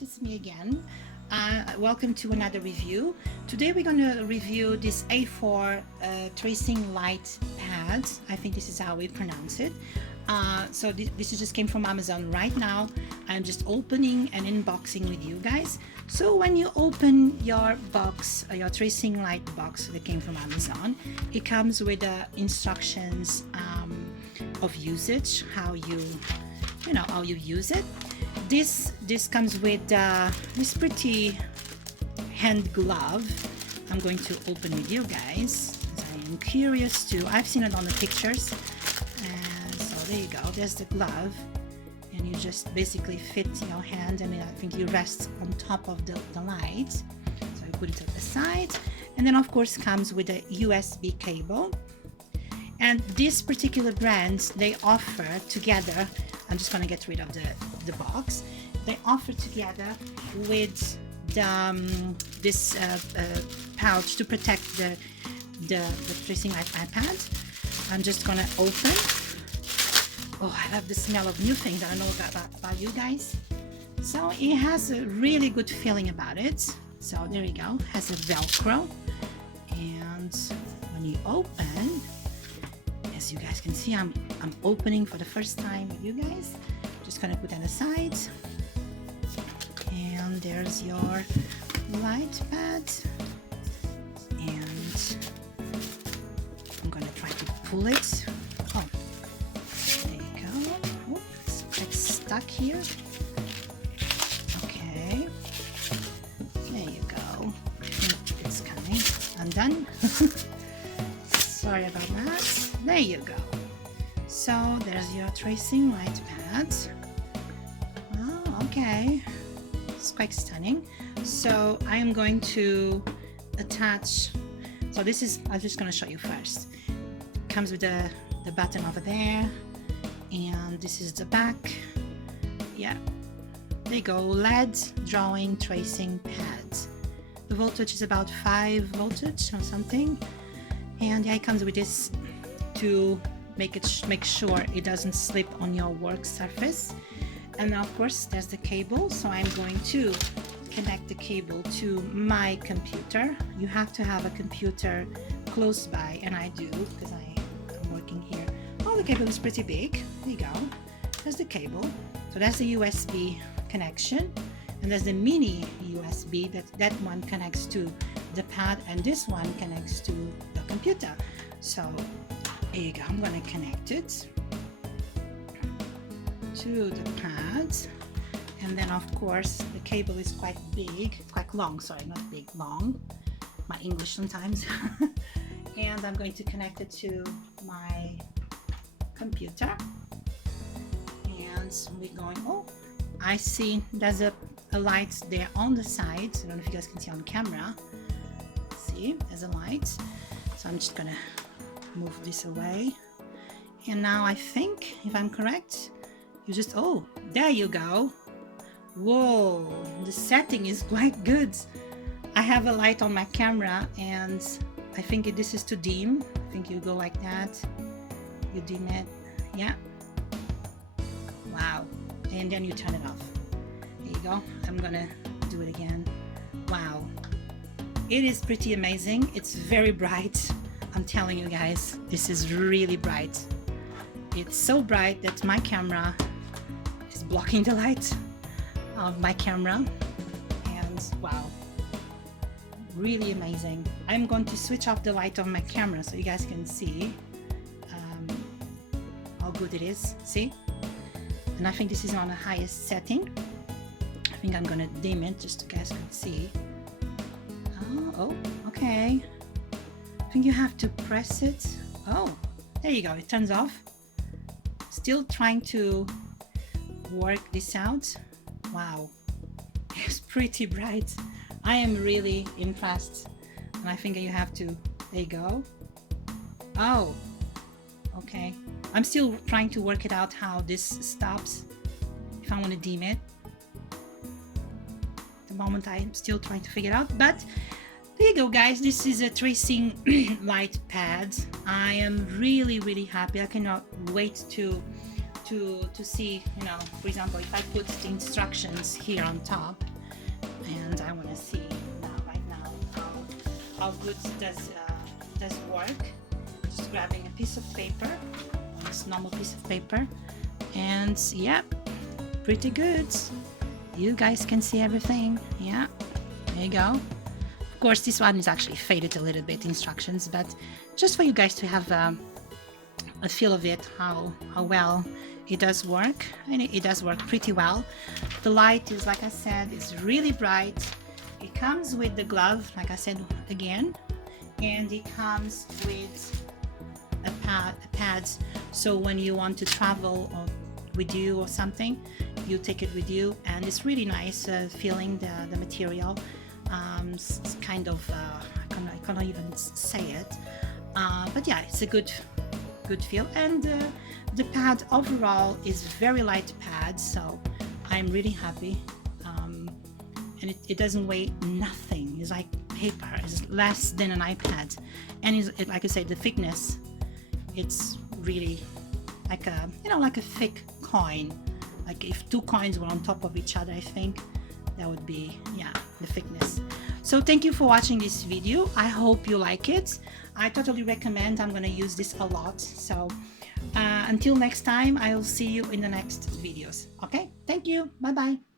guys, it's me again. Welcome to another review. Today we're going to review this A4 tracing light pad. I think this is how we pronounce it. So this just came from Amazon right now. I'm just opening and unboxing with you guys. So when you open your box, your tracing light box that came from Amazon, it comes with instructions of usage, how you use it. This comes with this pretty hand glove. I'm going to open with you guys. I'm curious too. I've seen it on the pictures. And so there you go. There's the glove, and you just basically fit your hand, and I think you rest on top of the light. So you put it to the side, and then of course comes with a USB cable. And this particular brand, they offer together. I'm just going to get rid of the box. They offer together with this pouch to protect the tracing light iPad. I'm just going to open. Oh, I love the smell of new things. I don't know about you guys. So it has a really good feeling about it. So there you go. It has a Velcro. And when you open, as you guys can see, I'm opening for the first time with you guys. Just gonna put that aside, and there's your light pad, and I'm gonna try to pull it. Oh, there you go. Oh, it's quite stuck here. Okay, there you go. I think it's coming undone. Sorry about that. There you go. So there's your tracing light pad. Oh, okay. It's quite stunning. So I am going to attach. So this is, I'm just going to show you first. It comes with the button over there, and this is the back. Yeah. There you go. LED drawing tracing pads. The voltage is about 5 voltage or something. And yeah, it comes with this to make sure it doesn't slip on your work surface. And of course there's the cable, so I'm going to connect the cable to my computer. You have to have a computer close by, and I do because I'm working here. Oh, the cable is pretty big. There you go. There's the cable. So that's the USB connection, and there's the mini USB that one connects to the pad, and this one connects to the computer. So there you go. I'm going to connect it to the pad, and then of course the cable is quite long, sorry, not big, long, my English sometimes. And I'm going to connect it to my computer, and we're going. Oh, I see there's a light there on the side. I don't know if you guys can see on camera. See, there's a light. So I'm just gonna move this away, and now I think, if I'm correct, you just, oh, there you go. Whoa, the setting is quite good. I have a light on my camera, and I think this is to dim. I think you go like that, you dim it. Yeah, wow. And then you turn it off. There you go. I'm gonna do it again. Wow, it is pretty amazing. It's very bright. I'm telling you guys, this is really bright. It's so bright that my camera is blocking the light of my camera. And wow, really amazing. I'm going to switch off the light on my camera so you guys can see how good it is. See? And I think this is on the highest setting. I think I'm gonna dim it just so you guys can see. Oh, okay. I think you have to press it. Oh, there you go. It turns off. Still trying to work this out. Wow, it's pretty bright. I am really impressed. And I think you have to, there you go. Oh, okay. I'm still trying to work it out how this stops, if I want to dim it. At the moment I'm still trying to figure it out, but there you go, guys. This is a tracing light pad. I am really happy. I cannot wait to see, for example, if I put the instructions here on top, and I want to see right now how good does work. Just grabbing a piece of paper, this normal piece of paper, and yep, pretty good. You guys can see everything. Yeah, there you go. Of course, this one is actually faded a little bit, instructions, but just for you guys to have a feel of it, how well it does work. And it does work pretty well. The light is, like I said, is really bright. It comes with the glove, like I said again, and it comes with a pad, so when you want to travel or with you or something, you take it with you, and it's really nice feeling the material. It's kind of I cannot even say it, but yeah, it's a good feel, and the pad overall is very light pad, so I'm really happy. And it doesn't weigh nothing. It's like paper. It's less than an iPad, and it's, like I say, the thickness, it's really like a like a thick coin. Like if two coins were on top of each other, I think that would be, yeah, the thickness. So thank you for watching this video. I hope you like it. I totally recommend. I'm going to use this a lot. So until next time, I will see you in the next videos. Okay, thank you. Bye bye.